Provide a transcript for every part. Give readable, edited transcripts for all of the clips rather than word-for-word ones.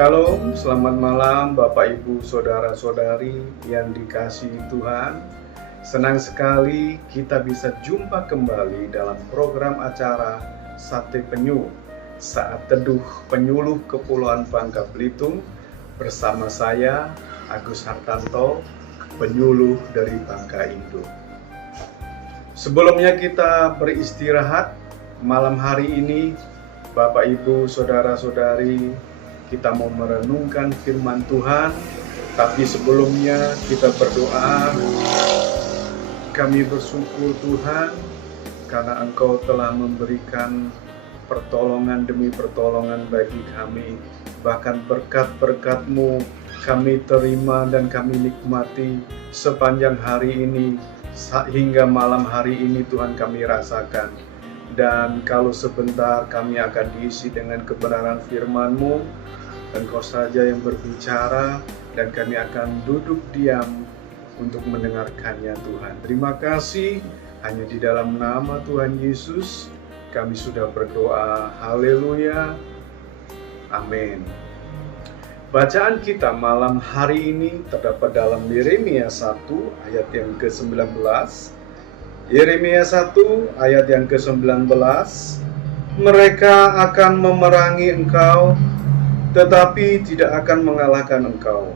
Shalom, selamat malam Bapak Ibu Saudara-saudari yang dikasihi Tuhan. Senang sekali kita bisa jumpa kembali dalam program acara Sate Penyu, Saat Teduh Penyuluh Kepulauan Bangka Belitung, bersama saya Agus Hartanto, penyuluh dari Bangka Indo. Sebelumnya kita beristirahat, malam hari ini Bapak Ibu Saudara-saudari, kita mau merenungkan firman Tuhan, tapi sebelumnya kita berdoa. Kami bersyukur Tuhan, karena Engkau telah memberikan pertolongan demi pertolongan bagi kami. Bahkan berkat-berkat-Mu kami terima dan kami nikmati sepanjang hari ini, hingga malam hari ini Tuhan kami rasakan. Dan kalau sebentar kami akan diisi dengan kebenaran firman-Mu, Engkau saja yang berbicara, dan kami akan duduk diam untuk mendengarkannya Tuhan. Terima kasih, hanya di dalam nama Tuhan Yesus kami sudah berdoa. Haleluya, amin. Bacaan kita malam hari ini terdapat dalam Yeremia 1 ayat yang ke-19. Yeremia 1 ayat yang ke-19. Mereka akan memerangi engkau, tetapi tidak akan mengalahkan engkau,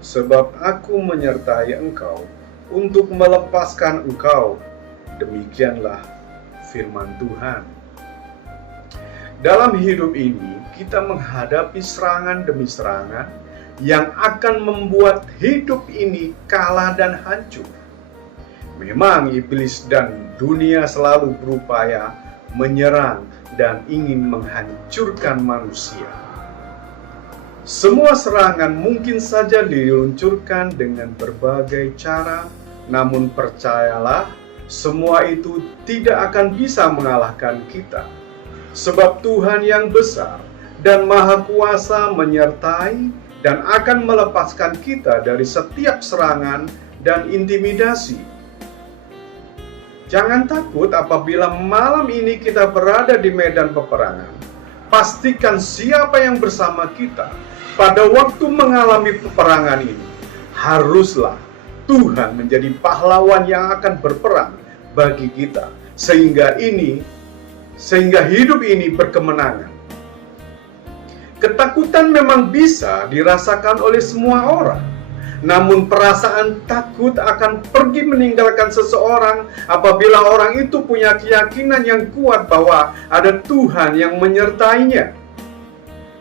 sebab aku menyertai engkau untuk melepaskan engkau. Demikianlah firman Tuhan. Dalam hidup ini, kita menghadapi serangan demi serangan yang akan membuat hidup ini kalah dan hancur. Memang iblis dan dunia selalu berupaya menyerang dan ingin menghancurkan manusia. Semua serangan mungkin saja diluncurkan dengan berbagai cara, namun percayalah, semua itu tidak akan bisa mengalahkan kita. Sebab Tuhan yang besar dan maha kuasa menyertai dan akan melepaskan kita dari setiap serangan dan intimidasi. Jangan takut apabila malam ini kita berada di medan peperangan. Pastikan siapa yang bersama kita pada waktu mengalami peperangan ini. Haruslah Tuhan menjadi pahlawan yang akan berperang bagi kita, sehingga hidup ini berkemenangan. Ketakutan memang bisa dirasakan oleh semua orang, namun perasaan takut akan pergi meninggalkan seseorang apabila orang itu punya keyakinan yang kuat bahwa ada Tuhan yang menyertainya.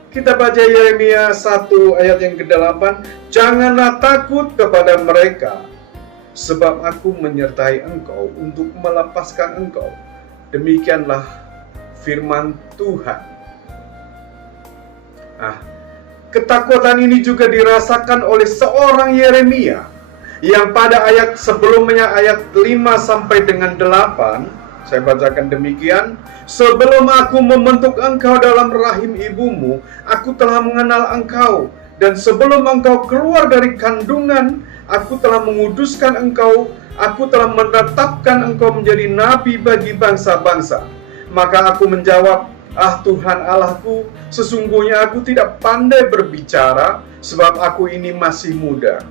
Kita baca Yeremia 1 ayat yang ke-8. Janganlah takut kepada mereka, sebab aku menyertai engkau untuk melepaskan engkau. Demikianlah firman Tuhan. Ketakutan ini juga dirasakan oleh seorang Yeremia yang pada ayat sebelumnya, ayat 5 sampai dengan 8, saya bacakan demikian. Sebelum aku membentuk engkau dalam rahim ibumu, aku telah mengenal engkau. Dan sebelum engkau keluar dari kandungan, aku telah menguduskan engkau. Aku telah menetapkan engkau menjadi nabi bagi bangsa-bangsa. Maka aku menjawab, Tuhan Allahku, sesungguhnya aku tidak pandai berbicara, sebab aku ini masih muda.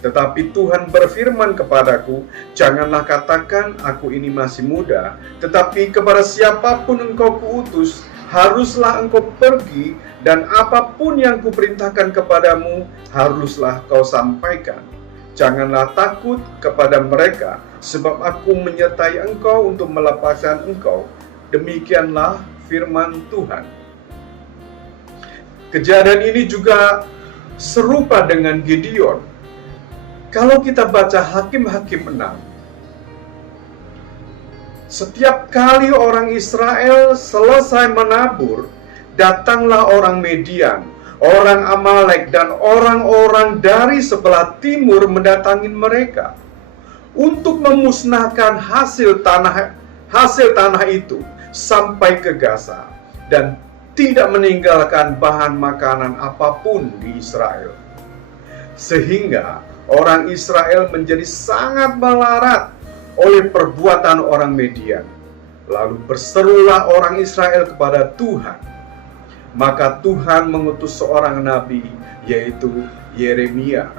Tetapi Tuhan berfirman kepadaku, janganlah katakan aku ini masih muda, tetapi kepada siapapun engkau kuutus, haruslah engkau pergi, dan apapun yang kuperintahkan kepadamu, haruslah kau sampaikan. Janganlah takut kepada mereka, sebab aku menyertai engkau untuk melepaskan engkau. Demikianlah firman Tuhan. Kejadian ini juga serupa dengan Gideon. Kalau kita baca Hakim-Hakim 6, setiap kali orang Israel selesai menabur, datanglah orang Median, orang Amalek, dan orang-orang dari sebelah timur mendatangi mereka untuk memusnahkan hasil tanah itu sampai ke Gaza, dan tidak meninggalkan bahan makanan apapun di Israel. Sehingga orang Israel menjadi sangat melarat oleh perbuatan orang Median. Lalu berserulah orang Israel kepada Tuhan. Maka Tuhan mengutus seorang nabi, yaitu Yeremia.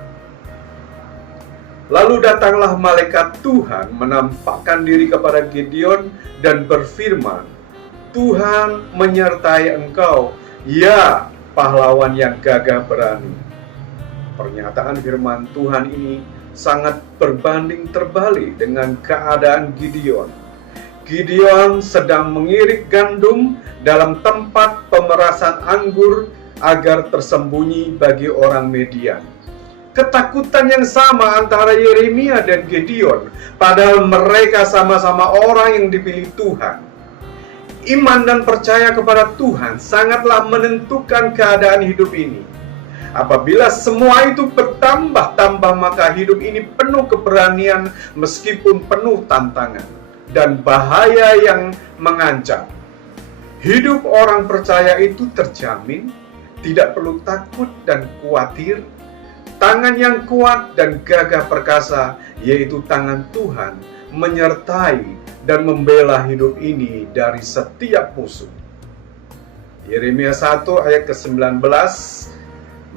Lalu datanglah malaikat Tuhan menampakkan diri kepada Gideon dan berfirman, Tuhan menyertai engkau, ya pahlawan yang gagah berani. Pernyataan firman Tuhan ini sangat berbanding terbalik dengan keadaan Gideon. Gideon sedang mengirik gandum dalam tempat pemerasan anggur agar tersembunyi bagi orang Median. Ketakutan yang sama antara Yeremia dan Gideon, padahal mereka sama-sama orang yang dipilih Tuhan. Iman dan percaya kepada Tuhan sangatlah menentukan keadaan hidup ini. Apabila semua itu bertambah-tambah, maka hidup ini penuh keberanian meskipun penuh tantangan dan bahaya yang mengancam. Hidup orang percaya itu terjamin, tidak perlu takut dan khawatir. Tangan yang kuat dan gagah perkasa, yaitu tangan Tuhan, menyertai dan membela hidup ini dari setiap musuh. Yeremia 1 ayat ke-19,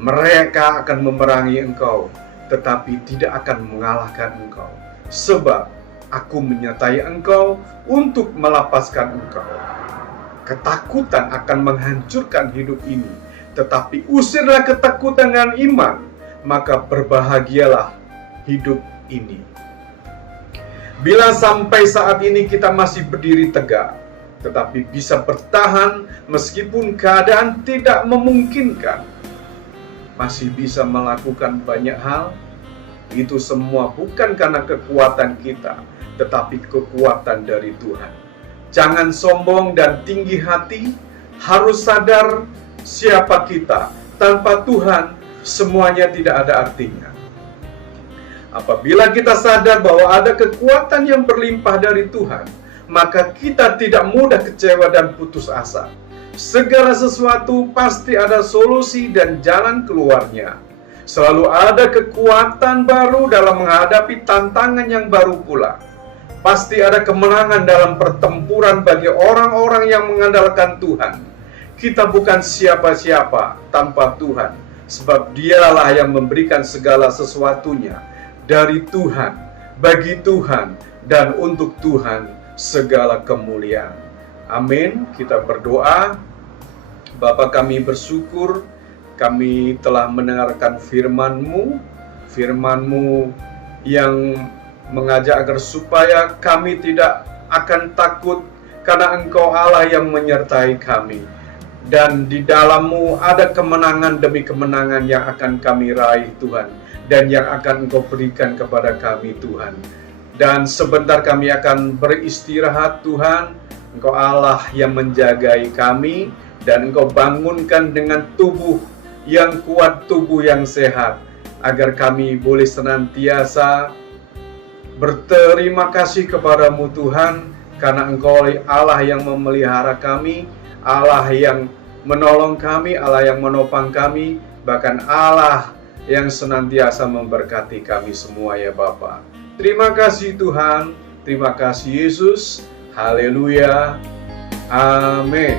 mereka akan memerangi engkau, tetapi tidak akan mengalahkan engkau, sebab aku menyertai engkau untuk melepaskan engkau. Ketakutan akan menghancurkan hidup ini, tetapi usirlah ketakutan dengan iman, maka berbahagialah hidup ini. Bila sampai saat ini kita masih berdiri tegak, tetapi bisa bertahan meskipun keadaan tidak memungkinkan, masih bisa melakukan banyak hal, itu semua bukan karena kekuatan kita, tetapi kekuatan dari Tuhan. Jangan sombong dan tinggi hati, harus sadar siapa kita. Tanpa Tuhan, semuanya tidak ada artinya. Apabila kita sadar bahwa ada kekuatan yang berlimpah dari Tuhan, maka kita tidak mudah kecewa dan putus asa. Segala sesuatu pasti ada solusi dan jalan keluarnya. Selalu ada kekuatan baru dalam menghadapi tantangan yang baru pula. Pasti ada kemenangan dalam pertempuran bagi orang-orang yang mengandalkan Tuhan. Kita bukan siapa-siapa tanpa Tuhan, sebab Dialah yang memberikan segala sesuatunya dari Tuhan, bagi Tuhan, dan untuk Tuhan segala kemuliaan. Amin. Kita berdoa. Bapa, kami bersyukur kami telah mendengarkan firman-Mu, firman-Mu yang mengajak agar supaya kami tidak akan takut karena Engkau Allah yang menyertai kami. Dan di dalam-Mu ada kemenangan demi kemenangan yang akan kami raih Tuhan, dan yang akan Engkau berikan kepada kami Tuhan. Dan sebentar kami akan beristirahat Tuhan. Engkau Allah yang menjagai kami, dan Engkau bangunkan dengan tubuh yang kuat, tubuh yang sehat, agar kami boleh senantiasa berterima kasih kepadamu Tuhan, karena Engkau Allah yang memelihara kami, Allah yang menolong kami, Allah yang menopang kami, bahkan Allah yang senantiasa memberkati kami semua ya Bapa. Terima kasih Tuhan, terima kasih Yesus, haleluya, amin.